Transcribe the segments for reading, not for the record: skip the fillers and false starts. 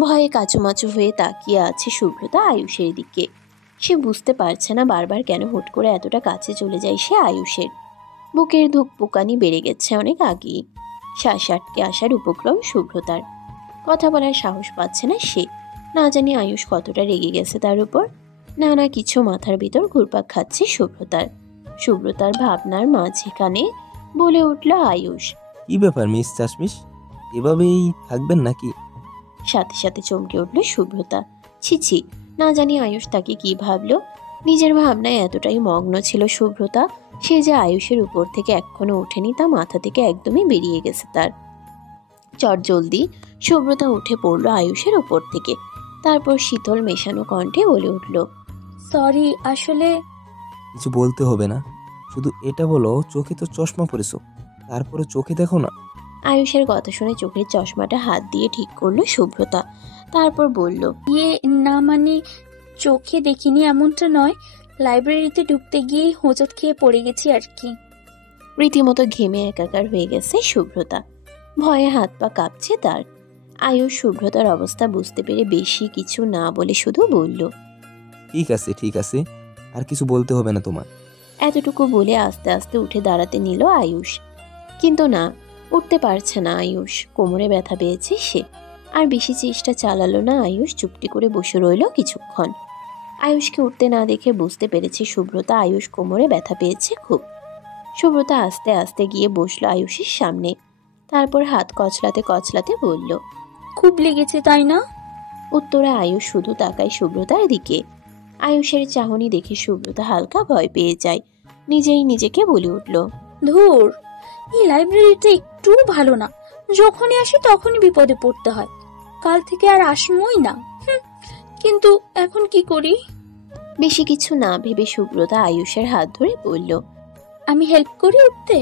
ভয়ে কাচুমাচু হয়ে তাকিয়ে আছে শুভ্রতা আয়ুষের দিকে। সে বুঝতে পারছে না বারবার কেন হুট করে এতটা কাছে চলে যায় সে আয়ুষের। বুকের ধুকপুকানি বেড়ে গেছে অনেক আগেই। শ্বাস আটকে আসার উপক্রম শুভ্রতার। কথা বলার সাহস পাচ্ছে না সে। না জানি আয়ুষ কতটা রেগে গেছে তার উপর। নানা কিছু মাথার ভিতর ঘুরপাক খাচ্ছে শুভ্রতার ভাবনার মাঝখানে বলে উঠল আয়ুষ, কি ব্যাপার মিস চাশমিশ, এভাবেই থাকবেন নাকি? সাথে সাথে চমকে উঠল শুভ্রতা। ছিছি, না জানি আয়ুষ তাকে কি ভাবলো। নিজের ভাবনায় এতটাই মগ্ন ছিল শুভ্রতা, সে যে আয়ুষের উপর থেকে এখনো ওঠেনি তা মাথা থেকে একদমই বেরিয়ে গেছে তার। চটজলদি শুভ্রতা উঠে পড়ল আয়ুষের উপর থেকে। তারপর শীতল মেশানো কণ্ঠে বলে উঠল, সরি, আসলে কিছু বলতে হবে না, শুধু এটা বলো চোখে তো চশমা পরেছো, তারপরে চোখে দেখো না। আয়ুষের কথা শুনে চোখের চশমাটা হাত দিয়ে ঠিক করলো শুভ্রতা। তারপর বলল, না মানে চোখে দেখিনি এমনটা নয়, লাইব্রেরিতে ঢুকতে গিয়ে হোঁচট খেয়ে পড়ে গেছি আর কি। রীতিমতো ঘেমে একাকার হয়ে গেছে শুভ্রতা। ভয়ে হাত পা কাঁপছে তার। আয়ুষ শুভ্রতার অবস্থা বুঝতে পেরে বেশি কিছু না বলে শুধু বলল, ঠিক আছে, আর কিছু বলতে হবে না তোমার। এতটুকু বলে আস্তে আস্তে উঠে দাঁড়াতে নিল আয়ুষ। কিন্তু না, উঠতে পারছে না আয়ুষ। কোমরে ব্যথা পেয়েছে সে। আর বেশি চেষ্টা চালালো না আয়ুষ, চুপটি করে বসে রইল কিছুক্ষণ। আয়ুষকে উঠতে না দেখে বুঝতে পেরেছে শুভ্রতা আয়ুষ কোমরে ব্যথা পেয়েছে খুব। শুভ্রতা আস্তে আস্তে গিয়ে বসলো আয়ুষের সামনে। তারপর হাত কচলাতে কচলাতে বলল, খুব লেগেছে তাই না? উত্তরে আয়ুষ শুধু তাকায় শুভ্রতার দিকে। আয়ুষের চাহনি দেখে শুভ্রতা হালকা ভয় পেয়ে যায়। নিজেই নিজেকে বলে উঠল, ধুর, এই লাইব্রেরিটা একটু ভালো না, যখনই আসি তখনই বিপদে পড়তে হয়। কাল থেকে আর আসমই না। কিন্তু এখন কি করি? বেশি কিছু না ভেবে শুভ্রতা আয়ুষের হাত ধরে বলল, আমি হেল্প করি উঠতে?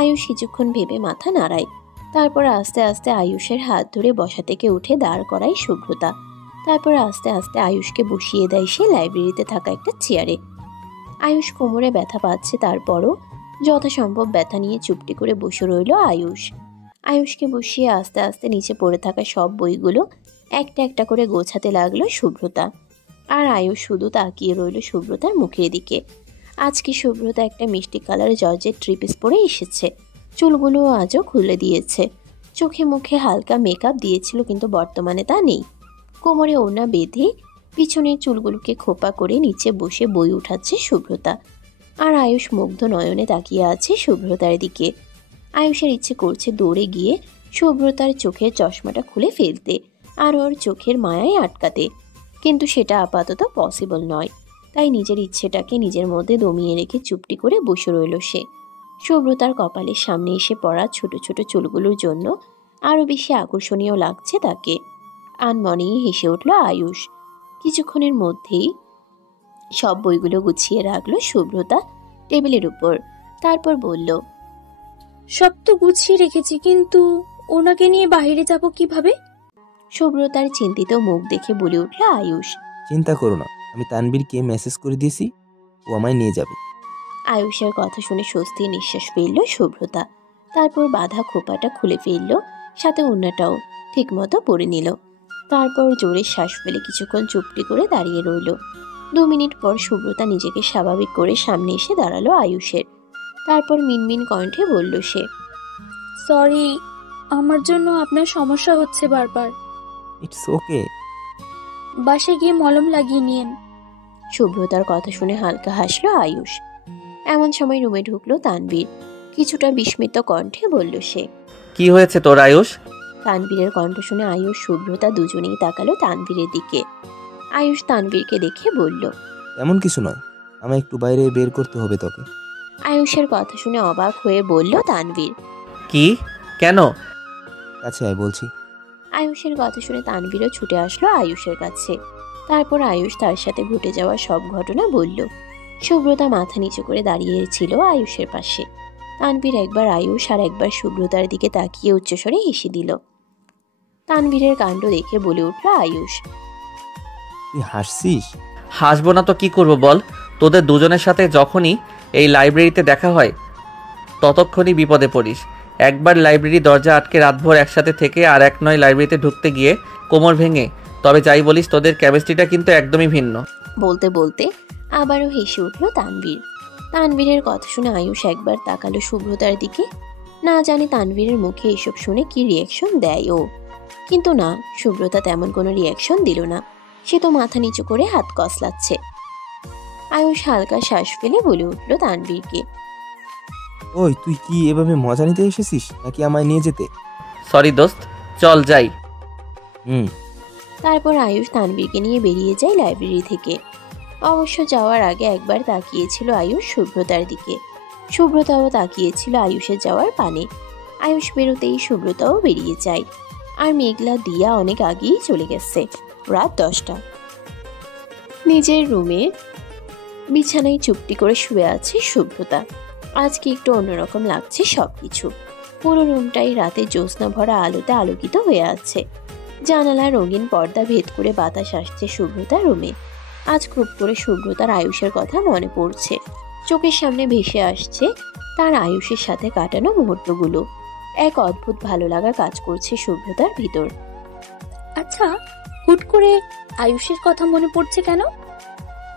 আয়ুষ কিছুক্ষণ ভেবে মাথা নাড়ায়। তারপর আস্তে আস্তে আয়ুষের হাত ধরে বসা থেকে উঠে দাঁড় করায় শুভ্রতা। তারপর আস্তে আস্তে আয়ুষকে বসিয়ে দেয় সে লাইব্রেরিতে থাকা একটা চেয়ারে। আয়ুষ কোমরে ব্যথা পাচ্ছে, তারপরও যথাসম্ভব ব্যথা নিয়ে চুপটি করে বসে রইল আয়ুষ। আয়ুষকে বসিয়ে আস্তে আস্তে নিচে পড়ে থাকা সব বইগুলো একটা একটা করে গোছাতে লাগলো শুভ্রতা। আর আয়ুষ শুধু তাকিয়ে রইল শুভ্রতার মুখের দিকে। আজকে শুভ্রতা একটা মিষ্টি কালার জর্জের ট্রিপিস পরে এসেছে। চুলগুলো আজও খুলে দিয়েছে। চোখে মুখে হালকা মেকআপ দিয়েছিল, কিন্তু বর্তমানে তা নেই। কোমরে ওড়না বেঁধে পিছনের চুলগুলোকে খোপা করে নিচে বসে বই উঠাচ্ছে শুভ্রতা। আর আয়ুষ মুগ্ধ নয়নে তাকিয়ে আছে শুভ্রতার দিকে। আয়ুষের ইচ্ছে করছে দৌড়ে গিয়ে শুভ্রতার চোখের চশমাটা খুলে ফেলতে আর ওর চোখের মায়ায় আটকাতে, কিন্তু সেটা আপাতত পসিবল নয়। তাই নিজের ইচ্ছেটাকে নিজের মধ্যে দমিয়ে রেখে চুপটি করে বসে রইল সে। শুভ্রতার কপালের সামনে এসে পড়া ছোট ছোট চুলগুলোর জন্য আরও বেশি আকর্ষণীয় লাগছে তাকে। আনমনেই হেসে উঠল আয়ুষ। কিছুক্ষণের মধ্যেই সব বইগুলো গুছিয়ে রাখলো শুভ্রতা টেবিলের উপর। তারপর বলল, সব তো গুছিয়ে রেখেছি, কিন্তু ওনাকে নিয়ে বাইরে যাব কিভাবে? শুভ্রতার চিন্তিত মুখ দেখে বলে উঠল আয়ুষ, চিন্তা করো না, আমি তানবীরকে মেসেজ করে দিয়েছি, ও আমায় নিয়ে যাবে। আয়ুষের কথা শুনে স্বস্তির নিঃশ্বাস ফেলল শুভ্রতা। তারপর বাঁধা খোপাটা খুলে ফেলল, সাথে ওড়নাটাও ঠিকমতো পরে নিল। তারপর জোরে শ্বাস ফেলে কিছুক্ষণ চুপটি করে দাঁড়িয়ে রইল। 2 মিনিট পর শুভ্রতা নিজেকে স্বাভাবিক করে সামনে এসে দাঁড়ালো আয়ুষের। তারপর মিনমিন কণ্ঠে বলল সে, সরি, আমার জন্য আপনার সমস্যা হচ্ছে বারবার। It's okay. বাসায় গিয়ে মলম লাগিয়ে নিন। শুভ্রতার কথা শুনে হালকা হাসলো আয়ুষ। এমন সময় রুমে ঢুকলো তানবীর। কিছুটা বিস্মিত কণ্ঠে বলল সে, কি হয়েছে তোর আয়ুষ? তানবীরের কণ্ঠ শুনে আয়ুষ শুভ্রতা দুজনেই তাকালো তানবীরের দিকে। আয়ুষ তানবীরকে দেখে বলল, এমন কিছু নয়, আমায় একটু বাইরে বের করতে হবে তোকে। আয়ুষের কথা শুনে অবাক হয়ে বলল তানবীর, কি? কেন? কাছে আয় বলছি। আয়ুষের কথা শুনে তানবীরও ছুটে আসলো আয়ুষের কাছে। তারপর আয়ুষ তার সাথে ঘটে যাওয়া সব ঘটনা বলল। শুভ্রতা মাথা নিচু করে দাঁড়িয়েছিল আয়ুষের পাশে। তানবীর একবার আয়ুষ আর একবার শুভ্রতার দিকে তাকিয়ে উচ্চস্বরে হেসে দিল। তানবীরের কাণ্ড দেখে বলে উঠল আয়ুষ, তুই হাসছিস? হাসবো না তো কি করবো বল? তোদের দুজনের সাথে যখনই এই লাইব্রেরিতে দেখা হয় ততক্ষণই বিপদে পড়িস। একবার লাইব্রেরি দরজা আটকে রাতভর একসাথে থেকে আর এক নয় লাইব্রেরিতে ঢুকতে গিয়ে কোমর ভেঙে। তবে যাই বলিস, তোদের কেমিস্ট্রিটা কিন্তু একদমই ভিন্ন। বলতে বলতে আবারও হেসে উঠল তানভীর। তানভীরের কথা শুনে আয়ুষ একবার তাকালো শুভ্রতার দিকে। না জানি তানভীরের মুখে এসব শুনে কি রিয়াকশন দেয় ও। কিন্তু না, শুভ্রতা তেমন কোনো রিয়াকশন দিল না। সে তো মাথা নিচু করে হাত কসলাচ্ছে। আয়ুষ হালকা শ্বাস ফেলে বলে উঠল তানভীরকে, ওই তুই কি এভাবে মজা নিতে এসেছিস নাকি আমায় নিয়ে যেতে? সরি দোস্ত, চল যাই। হুম। তারপর আয়ুষ তানভীরকে নিয়ে বেরিয়ে যায় লাইব্রেরি থেকে। অবশ্য যাওয়ার আগে একবার তাকিয়েছিল আয়ুষ শুভ্রতার দিকে। শুভ্রতাও তাকিয়েছিল আয়ুষের যাওয়ার পানে। আয়ুষ বেরোতেই শুভ্রতাও বেরিয়ে যায়। আর মেঘলা দিয়া অনেক আগেই চলে গেছে। রাত 10টা। নিজের রুমে বিছানায় চুপটি করে শুয়ে আছে শুভ্রতা। আজকে একটু অন্যরকম লাগছে সবকিছু। পুরো রুমটাই রাতে জ্যোৎস্না ভরা আলোতে আলোকিত হয়ে আছে। জানালার রঙিন পর্দা ভেদ করে বাতাস আসছে শুভ্রতার রুমে। আজ খুব করে শুভ্রতার আয়ুষের কথা মনে পড়ছে। চোখের সামনে ভেসে আসছে তার আয়ুষের সাথে কাটানো মুহূর্তগুলো। এক অদ্ভুত ভালো লাগা কাজ করছে শুভ্রতার ভিতর। আচ্ছা, হুট করে আয়ুষের কথা মনে পড়ছে কেন?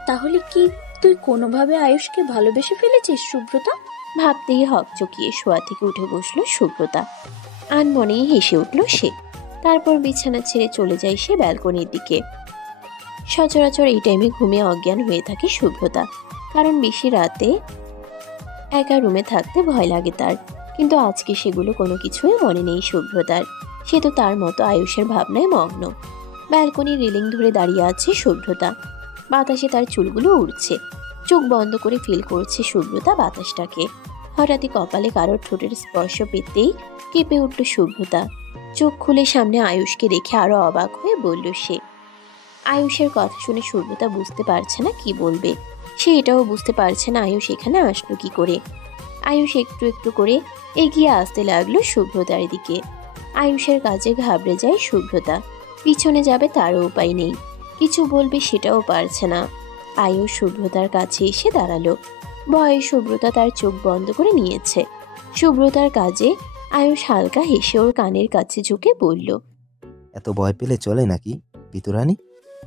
তাহলে কি তুই কোনোভাবে আয়ুষকে ভালোবেসে ফেলেছিস শুভ্রতা? ভাবতেই হকচকিয়ে শোয়া থেকে উঠে বসলো শুভ্রতা। আনমনেই হেসে উঠল সে। তারপর বিছানা ছেড়ে চলে যায় সে ব্যালকনির দিকে। সচরাচর এই টাইমে ঘুমিয়ে অজ্ঞান হয়ে থাকে শুভ্রতা। কারণ বেশি রাতে একা রুমে থাকতে ভয় লাগে তার। কিন্তু আজকে সেগুলো কোনো কিছুই মনে নেই শুভ্রতার। সে তো তার মতো আয়ুষের ভাবনায় মগ্ন। ব্যালকনির রেলিং ধরে দাঁড়িয়ে আছে শুভ্রতা। বাতাসে তার চুলগুলো উড়ছে। চোখ বন্ধ করে ফিল করছে শুভ্রতা বাতাসটাকে। হঠাৎই কপালে কারোর ঠোঁটের স্পর্শ পেতেই কেঁপে উঠল শুভ্রতা। চোখ খুলে সামনে আয়ুষকে দেখে আরো অবাক হয়ে বলল সে। আয়ুষের কথা শুনে শুভ্রতা বুঝতে পারছে না কি বলবে। সে এটাও বুঝতে পারছে না আয়ুষ এখানে আসলো কি করে। আয়ুষ একটু একটু করে এগিয়ে আসতে লাগলো শুভ্রতার দিকে। আয়ুষের কাছে ঘাবড়ে যায় শুভ্রতা। পিছনে যাবে তারও উপায় নেই। কিছু বলবে সেটাও পারছে না। আয়ুষ শুভ্রতার কাছে এসে দাঁড়ালো। ভয়ে শুভ্রতা তার চোখ বন্ধ করে নিয়েছে। শুভ্রতার কাজে আয়ুষ হালকা হেসে ওর কানের কাছে ঝুঁকে বলল, এত ভয় পেলে চলে নাকি ভিতরানি?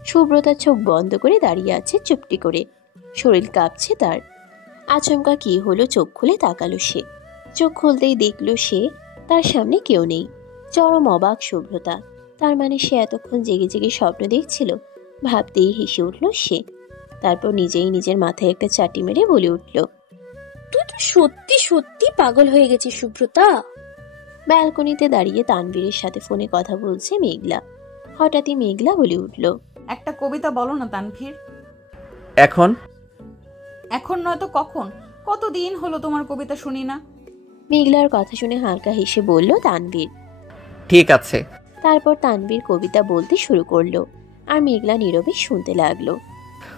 শুভ্রতা চোখ বন্ধ করে দাঁড়িয়ে আছে চুপটি করে। শরীর কাঁপছে তার। আচমকা কি হলো চোখ খুলে তাকালো সে। চোখ খুলতেই দেখলো সে তার সামনে কেউ নেই। চরম অবাক শুভ্রতা। তার মানে সে এতক্ষণ জেগে জেগে স্বপ্ন দেখছিল। ভাবতেই হেসে উঠল সে। তারপর নিজেই নিজের মাথায় একটা চাটি মেরে বলে উঠল, তুই তো সত্যি সত্যি পাগল হয়ে গেছিস শুভ্রতা। ব্যালকনিতে দাঁড়িয়ে তানভীরের সাথে ফোনে কথা বলছে মেঘলা। হঠাৎই মেঘলা বলে উঠল, একটা কবিতা বলো না তানভীর। এখন এখন নয়তো কখন? কতদিন হলো তোমার কবিতা শুনি না। মেঘলার কথা শুনে হালকা হেসে বলল তানভীর। ঠিক আছে। তারপর তানভীর কবিতা বলতে শুরু করলো। আর মেঘলা নীরবে শুনতে লাগলো।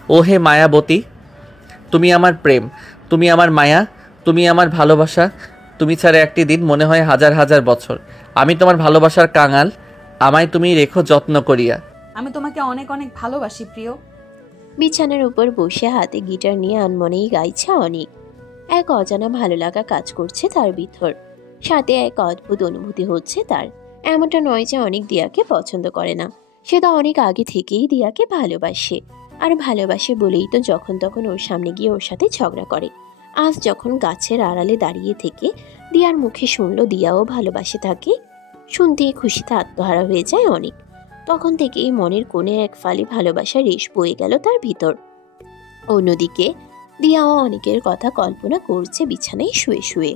ও হে মায়াবতী, তুমি আমার প্রেম, তুমি আমার মায়া, তুমি আমার ভালোবাসা। তুমি ছাড়া একটি দিন মনে হয় হাজার হাজার বছর। আমি তোমার ভালোবাসার কাঙাল, আমায় তুমি রেখো যত্ন করিয়া। আমি তোমাকে অনেক অনেক ভালোবাসি প্রিয়। বিছানার উপর বসে হাতে গিটার নিয়ে আনমনেই গাইছে অনেক। এক অজানা ভালো লাগা কাজ করছে তার ভিতর। সাথে এক অদ্ভুত অনুভূতি হচ্ছে তার। এমনটা নয় যে অনেক দিয়াকে পছন্দ করে না। সে তো অনেক আগে থেকেই দিয়াকে ভালোবাসে। আর ভালোবাসে বলেই তো যখন তখন ওর সামনে গিয়ে ওর সাথে ঝগড়া করে। আজ যখন গাছের আড়ালে দাঁড়িয়ে থেকে দিয়ার মুখে শুনলো দিয়াও ভালোবাসে তাকে, শুনতেই খুশিতে আত্মহারা হয়ে যায় অনেক। তখন থেকেই মনের কোণে এক ফালি ভালোবাসার রেশ বয়ে গেল তার ভিতর। অন্যদিকে দিয়াও অনেকের কথা কল্পনা করছে বিছানায় শুয়ে শুয়ে।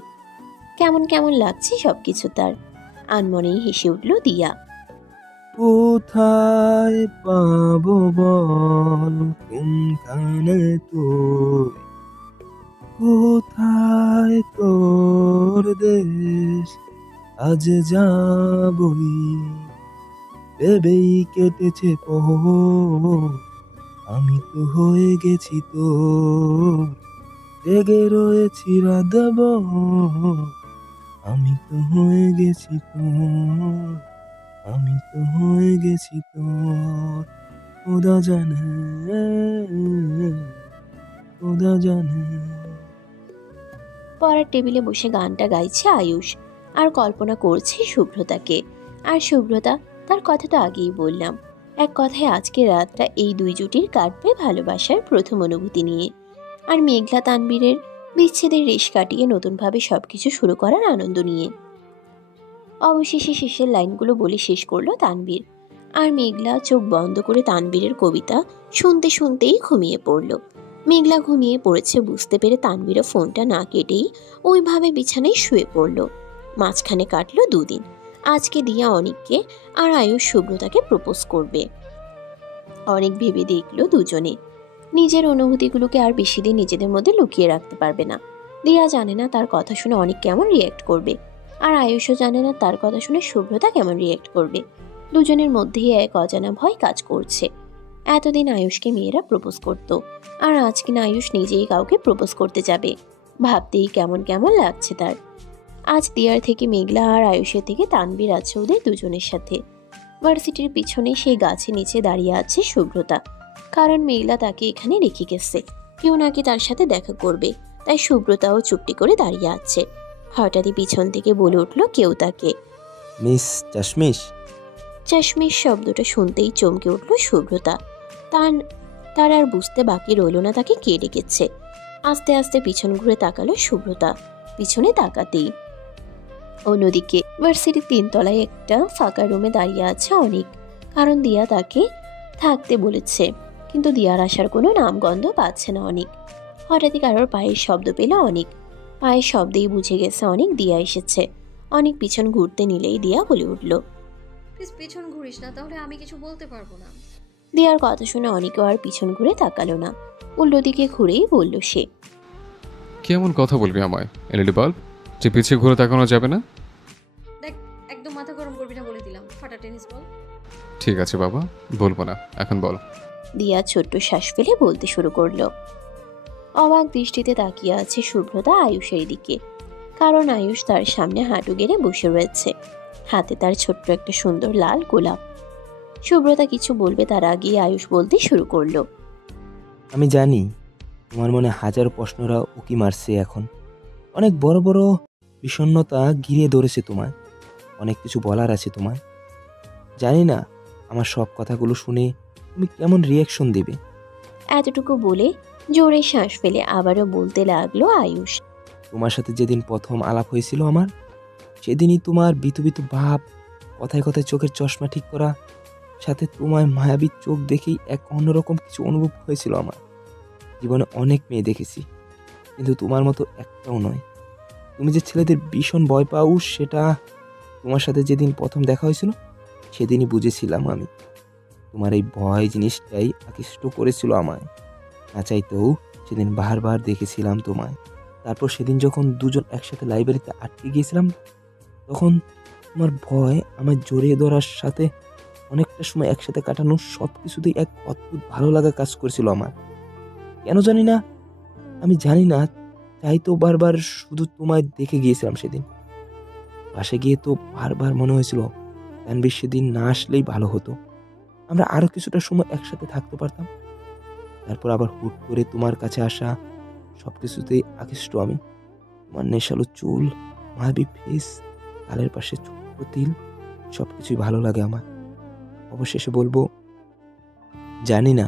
কেমন কেমন লাগছে সবকিছু তার। আনমনেই হেসে উঠল দিয়া। কোথায় পাবো বল কোনখানে তুই? কোথায় তোর দেশ? আজ যাবই ভেবেই কেটেছে পহর। আমি তো হয়ে গেছি তোর, জেগে রয়েছি রাতভর। আমি তো হয়ে গেছি তোর, আমি তো হয়ে গেছি তোর। খোদা জানে, খোদা জানে। পড়ার টেবিলে বসে গানটা গাইছে আয়ুষ। আর কল্পনা করছে শুভ্রতাকে। আর শুভ্রতা, তার কথা তো আগেই বললাম, এক কথায় আজকে রাতটা এই দুই জুটির কাটবে ভালোবাসার প্রথম অনুভূতি নিয়ে, আর মেঘলা তানবীরের বিচ্ছেদের রেশ কাটিয়ে নতুনভাবে সবকিছু শুরু করার আনন্দ নিয়ে। অবশেষে শেষের লাইনগুলো বলে শেষ করলো তানবীর, আর মেঘলা চোখ বন্ধ করে তানবীরের কবিতা শুনতে শুনতেই ঘুমিয়ে পড়ল। মেঘলা ঘুমিয়ে পড়েছে বুঝতে পেরে তানবীরও ফোনটা না কেটেই ওইভাবে বিছানায় শুয়ে পড়ল। মাঝখানে কাটলো দুদিন। আজকে দিয়া অনিককে আর আয়ুষ শুভ্রতাকে প্রপোজ করবে। অনেক ভেবে দেখলো দুজনে নিজের অনুভূতিগুলোকে আর বেশি দিন নিজেদের মধ্যে লুকিয়ে রাখতে পারবে না। দিয়া জানে না তার কথা শুনে অনেক কেমন রিয়্যাক্ট করবে, আর আয়ুষও জানে না তার কথা শুনে শুভ্রতা কেমন রিয়্যাক্ট করবে। দুজনের মধ্যেই এক অজানা ভয় কাজ করছে। এতদিন আয়ুষকে মেয়েরা প্রপোজ করত, আর আজ কিনা আয়ুষ নিজেই কাউকে প্রপোজ করতে যাবে। ভাবতেই কেমন কেমন লাগছে তার। আজ দিয়ার থেকে মেঘলা আর আয়ুষের থেকে তানবীর আছে ওদের দুজনের সাথে। ভার্সিটির পিছনে সেই গাছের নিচে দাঁড়িয়ে আছে শুভ্রতা, কারণ মেঘলা তাকে এখানে রেখে গেছে, কেউ নাকি তার সাথে দেখা করবে, তাই শুভ্রতাও চুপটি করে দাঁড়িয়ে আছে। হঠাৎই পিছন থেকে বলে উঠল কেউ তাকে, মিস চাশমিশ। চাশমিশ শব্দটা শুনতেই চমকে উঠল শুভ্রতা। তার আর বুঝতে বাকি রইল না তাকে কে ডেকেছে। আস্তে আস্তে পিছন ঘুরে তাকালো শুভ্রতা। পিছনে তাকাতেই অন্যদিকে ভার্সিটির 3 তলায় একটা ফাঁকা রুমে দাঁড়িয়ে আছে অনেক, কারণ দিয়া তাকে থাকতে বলেছে, কিন্তু দিয়ার আসার কোনো নামগন্ধ পাচ্ছে না অনেক। হঠাৎই কারোর পায়ের শব্দ পেল অনেক। পায়ের শব্দেই বুঝে গেছে অনেক দিয়া এসেছে। অনেক পিছন ঘুরতে নিলেই দিয়া বলে উঠল, প্লিজ পিছন ঘুরিস না, তাহলে আমি কিছু বলতে পারবো না। দিয়ার কথা শুনে অনেকেও আর পিছন ঘুরে তাকালো না, উল্টো দিকে ঘুরেই বলল সে, কেমন কথা বলবি আমায় এলইডি বাল্ব, যে পিছিয়ে ঘুরে তাকানো যাবে না? দেখ, একদম মাথা গরম করবি না বলে দিলাম, ফাটা টেনিস বল। ঠিক আছে বাবা, বলবো না, এখন বল। দিয়া ছোট্ট শ্বাস ফেলে বলতে শুরু করলো। অবাক দৃষ্টিতে তাকিয়ে আছে শুভ্রতা আয়ুষের দিকে, কারণ আয়ুষ তার সামনে হাঁটু গেড়ে বসে রয়েছে, হাতে তার ছোট্ট একটা সুন্দর লাল গোলাপ। শুভ্রতা কিছু বলবে তার আগে আয়ুষ বলতে শুরু করলো, আমি জানি তোমার মনে হাজার প্রশ্নরা উকি মারছে এখন। অনেক বড় বড় বিষণ্ণতা ঘিরে ধরেছে তোমায়, অনেক কিছু বলার আছে তোমায়। জানি না আমার সব কথাগুলো শুনে তুমি কেমন রিয়াকশন দেবে। এতটুকু বলে জোরে শ্বাস ফেলে আবারও বলতে লাগলো আয়ুষ, তোমার সাথে যেদিন প্রথম আলাপ হয়েছিল আমার, সেদিনই তোমার বিতু বিতু ভাব, কথায় কথায় চোখের চশমা ঠিক করা, সাথে তোমার মায়াবী চোখ দেখেই এক অন্যরকম কিছু অনুভব হয়েছিল আমার। জীবনে অনেক মেয়ে দেখেছি, কিন্তু তোমার মতো একটাও নয়। তুমি যে ছেলেদের ভীষণ ভয় পাও, সেটা তোমার সাথে যেদিন প্রথম দেখা হয়েছিল সেদিনই বুঝেছিলাম আমি। তোমার এই ভয় জিনিসটাই আকৃষ্ট করেছিল আমায়। না চাইতেও সেদিন বারবার দেখেছিলাম তোমায়। তারপর সেদিন যখন দুজন একসাথে লাইব্রেরিতে আটকে গিয়েছিলাম, তখন তোমার ভয় আমার জড়িয়ে ধরার সাথে অনেকটা সময় একসাথে কাটানো সব কিছুতেই এক অদ্ভুত ভালো লাগা কাজ করেছিল আমার। কেন জানি না, আমি জানি না, তাই তো বারবার শুধু তোমায় দেখে গিয়েছিলাম সেদিন। পাশে গিয়ে তো বারবার মনে হয়েছিল তানবীর সেদিন না আসলেই ভালো হতো, আমরা আরো কিছুটা সময় একসাথে থাকতে পারতাম। তারপর আবার হুট করে তোমার কাছে আসা, সব কিছুতেই আকৃষ্ট আমি। তোমার নেশালো চুল, মায়াবী ফেস, গালের পাশে ছোট্ট তিল, সব কিছুই ভালো লাগে আমার। অবশেষে বলবো, জানি না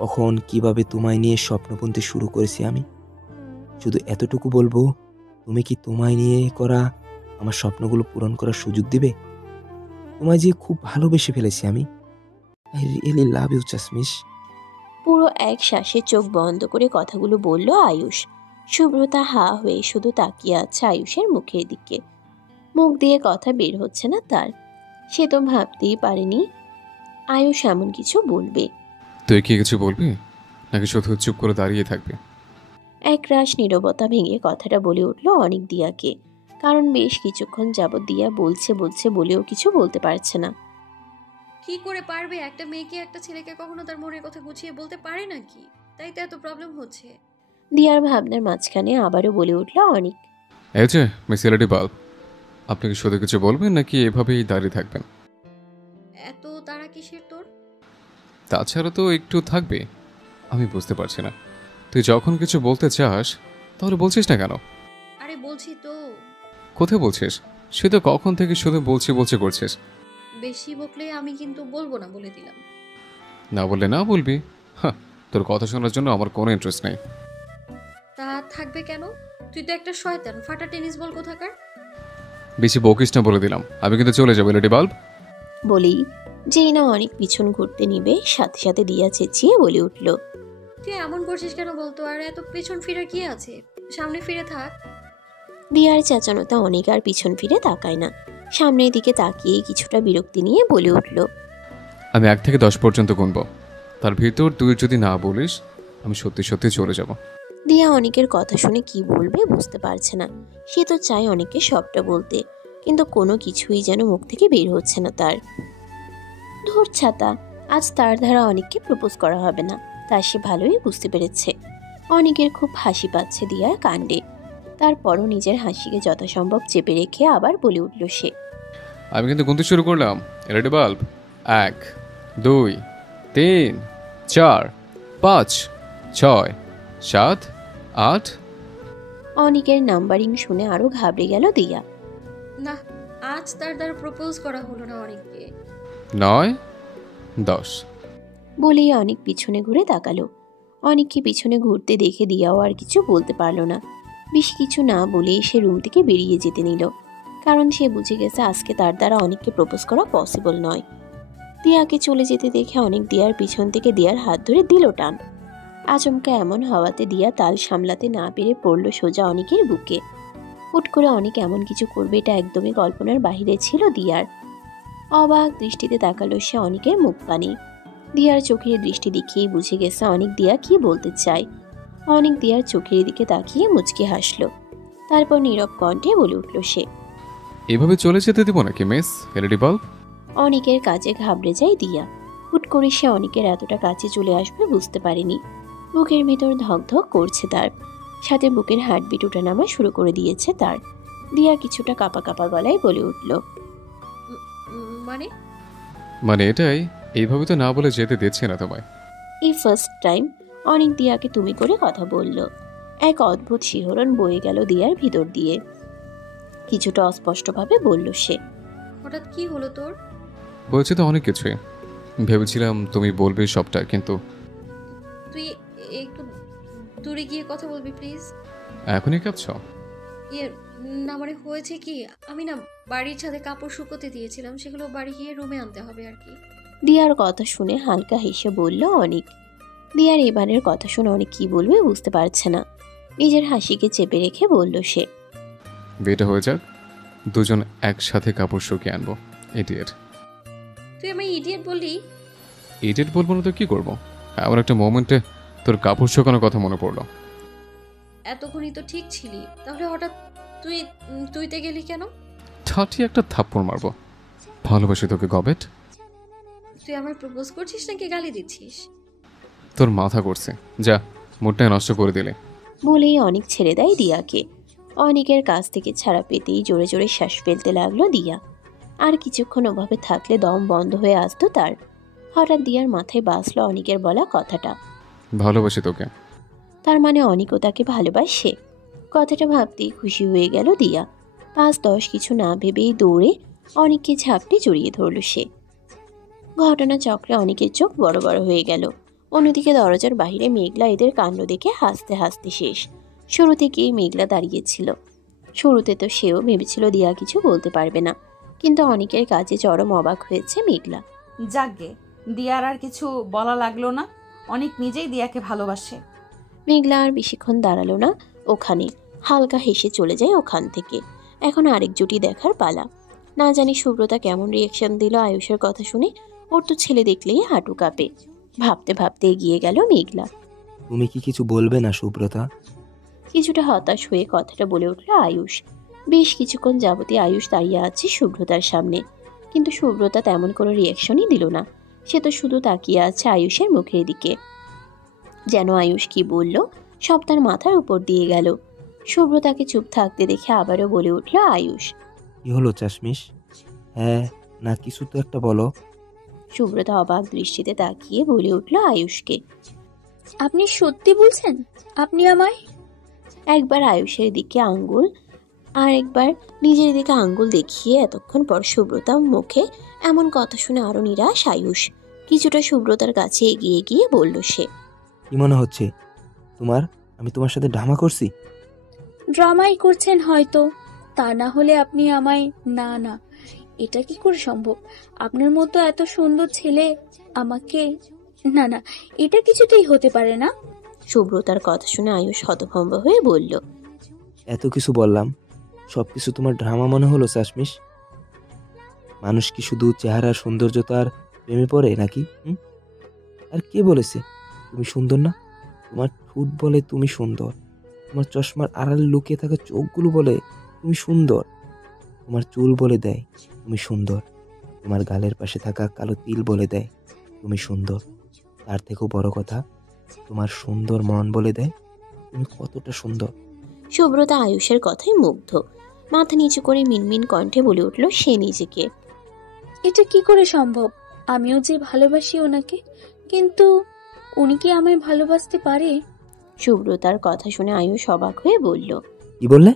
কখন কিভাবে তোমায় নিয়ে স্বপ্ন বুনতে শুরু করেছি আমি। শুধু এতটুকু বলবো, তুমি কি তোমায় নিয়ে করা আমার স্বপ্নগুলো পূরণ করার সুযোগ দিবে? তোমায় যে খুব ভালোবেসে ফেলেছি আমি। আই রিয়েলি লাভ ইউ চাশমিশ। পুরো এক শ্বাসে চোখ বন্ধ করে কথাগুলো বলল আয়ুষ। শুভ্রতা হা হয়ে শুধু তাকিয়ে আছে আয়ুষের মুখের দিকে। মুখ দিয়ে কথা বের হচ্ছে না তার। সে তো ভাবতেই পারেনি আয়ুষ এমন কিছু বলবে। তুই কি কিছু বলবি, নাকি শুধু চুপ করে দাঁড়িয়ে থাকবি? এক রাশ নীরবতা ভেঙে কথাটা বলে উঠল অনেক দিয়াকে, কারণ বেশ কিছুক্ষণ যাবৎ দিয়া বলছে বলেও কিছু বলতে পারছে না। কি করে পারবে? একটা মেয়েকে একটা ছেলেকে কখনো তার মনের কথা গুছিয়ে বলতে পারে নাকি? তাই তো এত প্রবলেম হচ্ছে। দিয়ার ভাবনার মাঝখানে আবারও বলে উঠল অনেক, এই যে মিস এলইডি বাল্ব, আপনি কি শুধু কিছু বলবেন নাকি এভাবেই দাঁড়িয়ে থাকবেন? এত তারা কিসের তোর? তাছাড়া তো একটু থাকবে। আমি বুঝতে পারছি না, তুই যখন কিছু বলতে চাস তাহলে বলছিস না কেন? আরে বলছি তো। কোথায় বলছিস? সে তো কখন থেকে শুধু বলছি বলছি করছিস। বেশি বকলে আমি কিন্তু বলবো না, বলে দিলাম। না বললে না বলবি। হ্যাঁ, তোর কথা শোনার জন্য আমার কোনো ইন্টারেস্ট নেই। তা থাকবে কেন? তুই তো একটা শয়তান, ফাটা টেনিস বল কোথাকার। বেশি বকিস না বলে দিলাম, আমি কিন্তু চলে যাবো লেডি বাল্ব। বলেই যেই না অনেক পিছন ঘুরতে নিবে সাথে সাথে দিয়া চেঁচিয়ে বলে উঠল, তুই এমন করছিস কেন বলতো? আর এত পেছন ফিরে কি আছে? সামনে ফিরে থাক। দিয়ার চেঁচানোতে অনেক আর পিছন ফিরে তাকায় না, সামনের দিকে তাকিয়ে কিছুটা বিরক্তি নিয়ে বলে উঠল, আমি 1 থেকে 10 পর্যন্ত গুনবো, তার ভিতর তুই যদি না বলিস আমি সত্যি সত্যি চলে যাব। দিয়া অনেকের কথা শুনে কি বলবে বুঝতে পারছে না। সে তো চায় অনেককে সবটা বলতে, কিন্তু কোনো কিছুই যেন মুখ থেকে বের হচ্ছে না তার। ধর ছাতা, আজ তার দ্বারা অনেককে প্রপোজ করা হবে না, তা সে ভালোই বুঝতে পেরেছে। অনেকের খুব হাসি পাচ্ছে দিয়ার কাণ্ডে। তারপরও নিজের হাসিকে যথাসম্ভব চেপে রেখে আবার বলে উঠল সে, আমি কিন্তু গুনতে শুরু করলাম। Lady bulb, 1, 2, 3, 4, 5, 6, 7, 8। অনেকের নাম্বারিং শুনে আরো ঘাবড়ে গেল দিয়া। না, আজ তার দ্বারা প্রপোজ করা হলো না অনেককে। 9, 10। বলেই অনেক পিছনে ঘুরে তাকালো। অনেককে পিছনে ঘুরতে দেখে দিয়াও আর কিছু বলতে পারল না। বেশ কিছু না বলেই সে রুম থেকে বেরিয়ে যেতে নিল, কারণ সে বুঝে গেছে আজকে তার দ্বারা অনেককে প্রপোজ করা পসিবল নয়। দিয়াকে চলে যেতে দেখে অনেক দিয়ার পিছন থেকে দিয়ার হাত ধরে দিল টান। আচমকা এমন হওয়াতে দিয়া তাল সামলাতে না পেরে পড়ল সোজা অনেকের বুকে। হুট করে অনেক এমন কিছু করবে এটা একদমই কল্পনার বাহিরে ছিল দিয়ার। অবাক দৃষ্টিতে তাকালো সে অনেকের মুখ পানে। দিয়ার চোখের দৃষ্টি দেখিয়েই বুঝে গেছে অনেক দিয়া কি বলতে চায়। অনেক দিয়ার চোখের দিকে তাকিয়ে মুচকি হাসলো। তারপর নীরব কণ্ঠে বলে উঠল সে, এভাবে চলে যেতে দিব নাকি মিস লেডি বাল্ব? অনেকের কাছে ঘাবড়ে যায় দিয়া। হুট করে সে অনেকের এতটা কাছে চলে আসবে বুঝতে পারেনি। বুকের ভিতর ধকধক করছে তার, সাথে বুকের হার্টবিট ওঠানামা শুরু করে দিয়েছে তার। দিয়া কিছুটা কাঁপা কাঁপা গলায় বলে উঠল, মানে এটাই, এইভাবে তো না বলে যেতে দিচ্ছে না তোমায়। এই ফার্স্ট টাইম অনেক দিয়াকে তুমি করে কথা বলল। এক অদ্ভুত শিহরণ বয়ে গেল দিয়ার ভিতর দিয়ে। কিছুটা অস্পষ্টভাবে বলল সে, হঠাৎ কি হলো তোর? বলছি তো অনেক কিছুই, ভেবেছিলাম তুমি বলবে সবটা, কিন্তু তুই একটু দূরে গিয়ে কথা বলবি প্লিজ। এখনই কাঁদছ? ইয়ে, না মানে হয়েছে কি, আমি না বাড়ির ছাদে কাপড় শুকোতে দিয়েছিলাম, সেগুলো বাড়ি গিয়ে রুমে আনতে হবে আর কি। দিয়ার কথা শুনে হালকা হেসে বলল অনেক। দিয়ার এবারের কথা শুনে অনেক কি বলবে বুঝতে পারছে না। নিজের হাসিকে চেপে রেখে বলল সে, বিয়েটা হয়ে যাক, দুজন একসাথে কাপড় শুকিয়ে আনবো। ইডিয়েট। তুই আমায় ইডিয়েট বললি? ইডিয়েট বলবো না তো কি করবো? এমন একটা মোমেন্টে তোর কাপড় শুকানোর কথা মনে পড়লো। এতক্ষণই তো ঠিক ছিলি, তাহলে হঠাৎ তুইতে গেলি কেন? ঠাটি একটা থাপ্পড় মারবো। ভালোবাসি তোকে গবেট। তুই আমায় প্রপোজ করছিস নাকি গালি দিচ্ছিস? তোর মাথা করছে, যা মুডটাই নষ্ট করে দিলে। বলেই অনেক ছেড়ে দেয় দিয়াকে। অনেকের কাছ থেকে ছাড়া পেতেই জোরে জোরে শ্বাস ফেলতে লাগলো দিয়া। আর কিছুক্ষণ ওভাবে থাকলে দম বন্ধ হয়ে আসতো তার। হঠাৎ দিয়ার মাথায় বাসলো অনেকের বলা কথাটা, ভালোবাসি তোকে। তার মানে অনেকও তাকে ভালোবাসে। কথাটা ভাবতেই খুশি হয়ে গেল দিয়া। 5-10 কিছু না ভেবেই দৌড়ে অনেককে ঝাপটে জড়িয়ে ধরল সে। ঘটনা চক্রে অনেকের চোখ বড় বড় হয়ে গেল। অন্যদিকে দরজার বাইরে মেঘলা এদের কাণ্ড দেখে হাসতে হাসতে শেষ। শুরু থেকেই মেঘলা দাঁড়িয়েছিল। শুরুতে তো সেও ভেবেছিল দিয়া কিছু বলতে পারবে না, কিন্তু অনেকের কাজে চরম অবাক হয়েছে মেঘলা। যাকগে, দিয়ার আর কিছু বলা লাগলো না। অনেক নিজেই দিয়াকে ভালোবাসে। মেঘলা আর বেশিক্ষণ দাঁড়ালো না ওখানে, হালকা হেসে চলে যায় ওখান থেকে। এখন আরেক জুটি দেখার পালা। না জানি সুব্রতা কেমন রিয়েকশন দিল আয়ুষের কথা শুনে। ওর তো ছেলে দেখলেই হাঁটু কাঁপে। ভাবতে ভাবতে এগিয়ে গেল মেঘলা। তুমি কি কিছু বলবে না সুব্রতা? কিছুটা হতাশ হয়ে কথাটা বলে উঠল আয়ুষ। বেশ কিছুক্ষণ যাবতীয় আয়ুষ দাঁড়িয়ে আছে সুব্রতার সামনে, কিন্তু সুব্রতা তেমন কোনো রিয়াকশনই দিল না। সে তো শুধু তাকিয়ে আছে আয়ুষের মুখের দিকে, যেন আয়ুষ কি বলল সব তার মাথার উপর দিয়ে গেল। সুব্রতাকে চুপ থাকতে দেখে আবারও বলে উঠল আয়ুষ। কি হলো চাশমিশ? হ্যাঁ না কিছু তো একটা বলো। সুব্রতা অবাক দৃষ্টিতে তাকিয়ে বলে উঠল আয়ুষকে, আপনি সত্যি বলছেন? আপনি আমায়? একবার আয়ুষের দিকে আঙ্গুল আর একবার নিজের দিকে আঙ্গুল দেখিয়ে এতক্ষণ পর সুব্রতা মুখে এমন কথা শুনে আরো নিরাশ আয়ুষ। কিছুটা সুব্রতার কাছে এগিয়ে গিয়ে বলল সে। কি মনে হচ্ছে তোমার আমি তোমার সাথে ড্রামা করছি? ড্রামাই করছেন হয়তো, তা না হলে আপনি আমায় না না, এটা কি করে সম্ভব? আপনার মতো এত সুন্দর ছেলে আমাকে, না না, এটা কিছুতেই হতে পারে না। সুব্রতার কথা শুনে আয়ুষ হতভম্ব হয়ে বলল। এত কিছু বললাম, সবকিছু তোমার ড্রামা মনে হলো চাশমিশ? মানুষ কি শুধু চেহারার সৌন্দর্যতার প্রেমে পড়ে নাকি? আর কে বলেছে তুমি সুন্দর না? তোমার ঠোঁট বলে তুমি সুন্দর, তোমার চশমার আড়ালে লুকিয়ে থাকা চোখগুলো বলে তুমি সুন্দর, তোমার চুল বলে দেয় তুমি সুন্দর, তোমার গালের পাশে থাকা কালো তিল বলে দেয় তুমি সুন্দর, তার থেকেও বড় কথা তোমার সুন্দর মন বলে দেয় তুমি কতটা সুন্দর। সুব্রতা আয়ুষের কথায় মুগ্ধ। মাথা নিচু করে মিনমিন কণ্ঠে বলে উঠল সে নিজেকে। এটা কি করে সম্ভব? আমিও যে ভালোবাসি ওনাকে, কিন্তু উনি কি আমায় ভালোবাসতে পারে? সুব্রতার কথা শুনে আয়ুষ অবাক হয়ে বলল। কি বললে?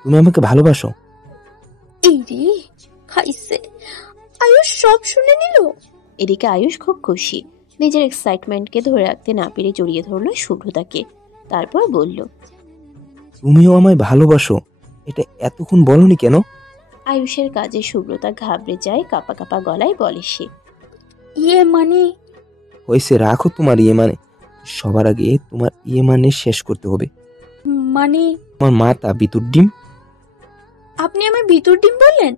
তুমি আমাকে ভালোবাসো? এই রে, খাইছে, আয়ুষ সব শুনে নিল। এদিকে আয়ুষ খুব খুশি। নিজের এক্সাইটমেন্টকে ধরে রাখতে না পেরে জড়িয়ে ধরল সুব্রতাকে। তারপর বলল, তুমিও আমায় ভালোবাসো? এটা এতক্ষণ বলনি কেন? আয়ুষের কাজে সুব্রতা ঘাবড়ে যায়, কাপা কাপা গলায় বলে সে। ইয়ে মানে? হয়েছে, রাখো তোমার ইয়ে মানে। সবার আগে তোমার ইয়ে মানে শেষ করতে হবে। মানে? তোমার মাথা বিতুর ডিম। আপনি আমায় ভিতর ডিম বললেন?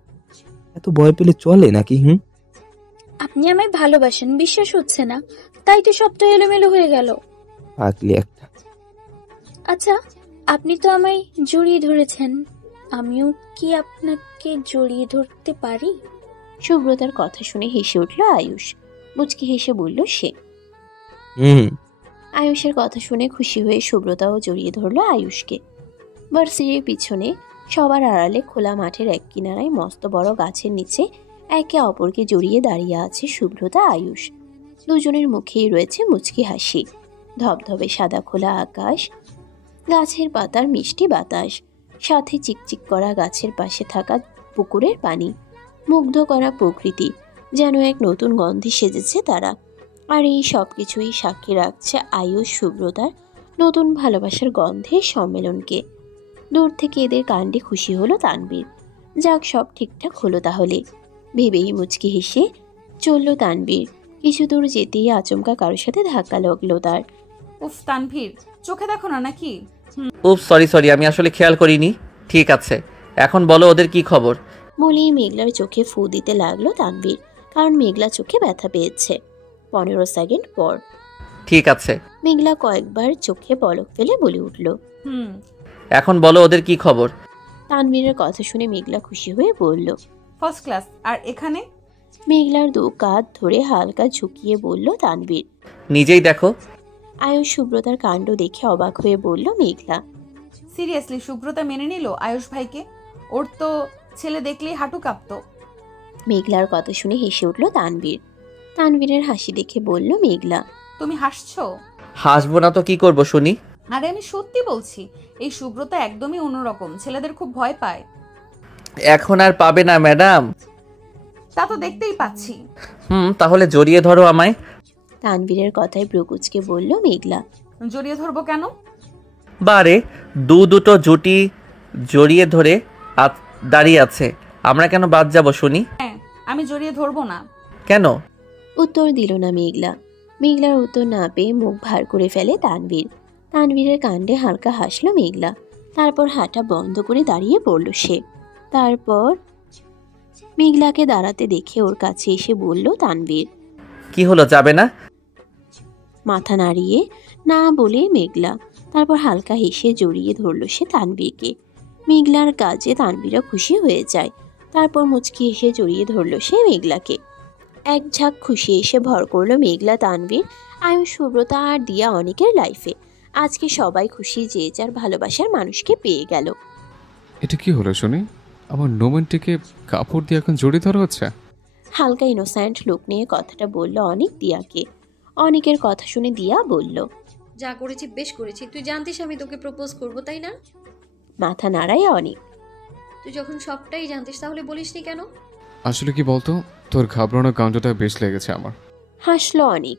এত ভয় পেলে চলে নাকি? আপনি আমায় ভালোবাসেন, বিশ্বাস হচ্ছে না, তাই তো সবটা এলোমেলো হয়ে গেল। পাগলি একটা। আচ্ছা, আপনি তো আমায় জড়িয়ে ধরেছেন, আমিও কি আপনাকে জড়িয়ে ধরতে পারি? সুব্রতার কথা শুনে হেসে উঠল আয়ুষ। মুচকি হেসে বলল সে। আয়ুষের কথা শুনে খুশি হয়ে সুব্রতাও জড়িয়ে ধরল আয়ুষকে। ভার্সিটির পিছনে সবার আড়ালে খোলা মাঠের এক কিনারায় মস্ত বড় গাছের নিচে একে অপরকে জড়িয়ে দাঁড়িয়ে আছে সুব্রতা আয়ুষ। দুজনের মুখেই রয়েছে মুচকি হাসি। ধবধবে সাদা খোলা আকাশ, গাছের পাতার মিষ্টি বাতাস, সাথে চিকচিক করা গাছের পাশে থাকা পুকুরের পানি, মুগ্ধ করা প্রকৃতি, যেন এক নতুন গন্ধে সেজেছে তারা। আর এই সব কিছুই সাক্ষী রাখছে আয়ুষ সুব্রতার নতুন ভালোবাসার গন্ধের সম্মেলনকে। দূর থেকে এদের কাণ্ডে খুশি হলো তানবীর। যাক, সব ঠিকঠাক হলো তাহলে ভেবেই মুচকি হেসে চলল তানবীর। কিছু দূর যেতেই আচমকা কারোর সাথে ধাক্কা লাগলো তার। উফ তানভীর, চোখে দেখো না নাকি? উফ, সরি, আমি আসলে খেয়াল করিনি। ঠিক আছে, এখন বলো ওদের কি খবর? বলেই মেঘলার চোখে ফু দিতে লাগলো তানবীর, কারণ মেঘলা চোখে ব্যথা পেয়েছে। 15 সেকেন্ড পর ঠিক আছে। মেঘলা কয়েকবার চোখে পলক ফেলে বলে উঠল। এখন বলো ওদের কি খবর? তানবীরের কথা শুনে মেঘলা খুশি হয়ে বলল, ফার্স্ট ক্লাস। আর এখানে? মেঘলার দু কাঁধ ধরে হালকা ঝুঁকিয়ে বলল তানবীর। নিজেই দেখো। আয়ুষ সুব্রতার কাণ্ড দেখে অবাক হয়ে বলল মেঘলা। সিরিয়াসলি সুব্রতা মেনে নিল আয়ুষ ভাইকে? ওর তো ছেলে দেখলেই হাঁটু কাঁপতো। মেঘলার কথা শুনে হেসে উঠল তানবীর। তানবীরের হাসি দেখে বলল মেঘলা, তুমি হাসছো? হাসবো না তো কি করব শুনি? আরে আমি সত্যি বলছি, এই সুব্রতা একদমই অন্যরকম, ছেলেদের খুব ভয় পায়। এখন আর পাবে না ম্যাডাম। তা তো দেখতেই পাচ্ছি। তাহলে জড়িয়ে ধরো আমায়। তানবীরের কথায় ব্রুকুচকে বলল মেঘলা। জড়িয়ে ধরবো কেন? বারে দুটো জুটি জড়িয়ে ধরে দাঁড়িয়ে আছে, আমরা কেন বাদ যাব শুনি? হ্যাঁ, আমি জড়িয়ে ধরবো না। কেন? উত্তর দিল না মেঘলা। মেঘলার উত্তর না পেয়ে মুখ ভার করে ফেলে তানবীর। তানবীরের কাণ্ডে হালকা হাসলো মেঘলা। তারপর হাঁটা বন্ধ করে দাঁড়িয়ে পড়ল সে। তারপর মেঘলাকে দাঁড়াতে দেখে ওর কাছে এসে বলল তানবীর। কি হলো, যাবে না? মাথা নাড়িয়ে না বলে মেঘলা। তারপর হালকা হেসে জড়িয়ে ধরল সে তানবীরকে। মেঘলার কাজে তানবীরও খুশি হয়ে যায়। তারপর মুচকি এসে জড়িয়ে ধরল সে মেঘলাকে। এক ঝাঁক খুশি এসে ভর করলো মেঘলা, তানবীর, আয়ুষ, সুব্রতা আর দিয়া অনেকের লাইফে। আজকে সবাই খুশি যে যার ভালোবাসার মানুষকে পেয়ে গেল। এটা কি হলো শুনি? আমার নোমেন্টিকে কাপড় দিয়ে এখন জড়িয়ে ধরা হচ্ছে। হালকা ইনোসেন্ট লুক নিয়ে কথাটা বলল অনেক দিয়াকে। অনেকের কথা শুনে দিয়া বলল, যা করেছি বেশ করেছি, তুই জানতিস আমি তোকে প্রপোজ করব, তাই না? মাথা নাড়ায় অনেক। তুই যখন সবটাই জানতিস তাহলে বলিসনি কেন? আসলে কি বলতো, তোর ঘাবড়ানো কাণ্ডটা বেশ লেগেছে আমার। হাসলো অনেক।